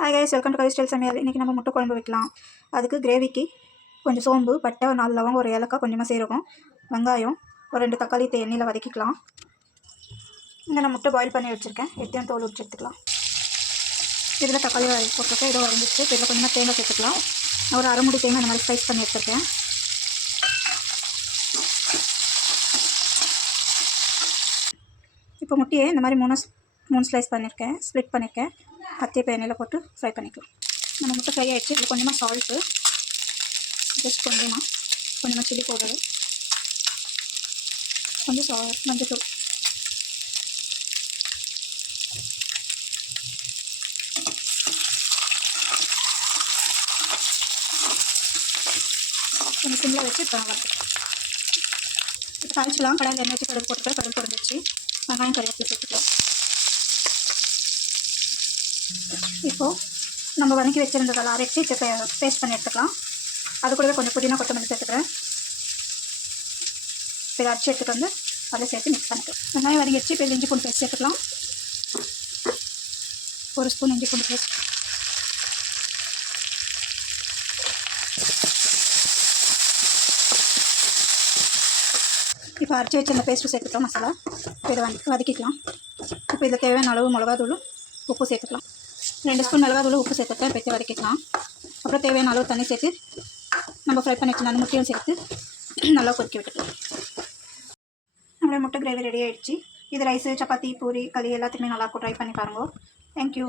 Hi guys, welcome to Kavi style சமையல். இன்றைக்கி நம்ம முட்டை குழம்பு வைக்கலாம். அதுக்கு கிரேவிக்கு கொஞ்சம் சோம்பு, பட்டை, 4 லவங்கம், ஒரு ஏலக்காய், கொஞ்சமாக சீரகம், வெங்காயம், ஒரு 2 தக்காளி எண்ணெயில் வதக்கிக்கலாம். இங்கே நான் முட்டை பாயில் பண்ணி வச்சுருக்கேன். எத்தையும் தோல் உரிச்சு எடுத்துக்கலாம். இதில் தக்காளி போட்டிருக்கேன். இதை வரைஞ்சிட்டு இதில் கொஞ்சமாக தேங்காய் சேர்த்துக்கலாம். நான் ஒரு அரை மூடி தேங்காய் இந்த மாதிரி ஸ்லைஸ் பண்ணி எடுத்துருக்கேன். இப்போ முட்டையை இந்த மாதிரி மூணு ஸ்லைஸ் பண்ணியிருக்கேன், ஸ்ப்ளிட் பண்ணியிருக்கேன். கத்தியை எண்ணெயில் போட்டு ஃப்ரை பண்ணிக்கலாம். நம்ம முட்டை ஃப்ரை ஆகிடுச்சு. இதில் கொஞ்சமாக சால்ட்டு, ஜஸ்ட் கொஞ்சமாக சில்லி பவுடரு, கொஞ்சம் மஞ்சள், கொஞ்சம் சிம்மில் வச்சு இப்போ தாளிச்சிக்கலாம். கடாயில் எண்ணெய் வச்சு கடுகு போட்டுக்கலாம். கடுகு பொரிஞ்சிச்சு. வெங்காயம் கருவேப்பிலை சேர்த்துக்கலாம். இப்போது நம்ம வதக்கி வச்சுருந்ததெல்லாம் அரைச்சி பேஸ்ட் பண்ணி எடுத்துக்கலாம். அது கூடவே கொஞ்சம் புதினா கொத்தமல்லி சேர்த்துக்கிறேன். இதை அரைச்சி எடுத்துகிட்டு வந்து அதில் சேர்த்து மிக்ஸ் பண்ணிக்கலாம். வெங்காயம் வதங்கிடுச்சு. இப்போ இஞ்சி பூண்டு பேஸ்ட் சேர்த்துக்கலாம். 1 ஸ்பூன் இஞ்சி பூண்டு பேஸ்ட், இப்போ அரைச்சி வச்சு அந்த பேஸ்ட்டு சேர்த்துக்கலாம். மசாலா இப்போ இதை வதக்கிக்கலாம். இப்போ இதில் தேவையான அளவு மிளகாத்தூள், உப்பு சேர்த்துக்கலாம். 2 ஸ்பூன் மிளகாத்தூள், உப்பு சேர்த்துக்கலாம். இப்போ வதக்கிக்கலாம். அப்புறம் தேவையான அளவு தண்ணி சேர்த்து நம்ம ஃப்ரை பண்ணி வச்சுருந்த அந்த முட்டையும் சேர்த்து நல்லா கொதிக்க விட்டுக்கலாம். நம்மளோட முட்டை கிரேவி ரெடி ஆகிடுச்சு. இது ரைஸு, சப்பாத்தி, பூரி, களி எல்லாத்துக்குமே நல்லாயிருக்கும். ட்ரை பண்ணி பாருங்கள். தேங்க்யூ.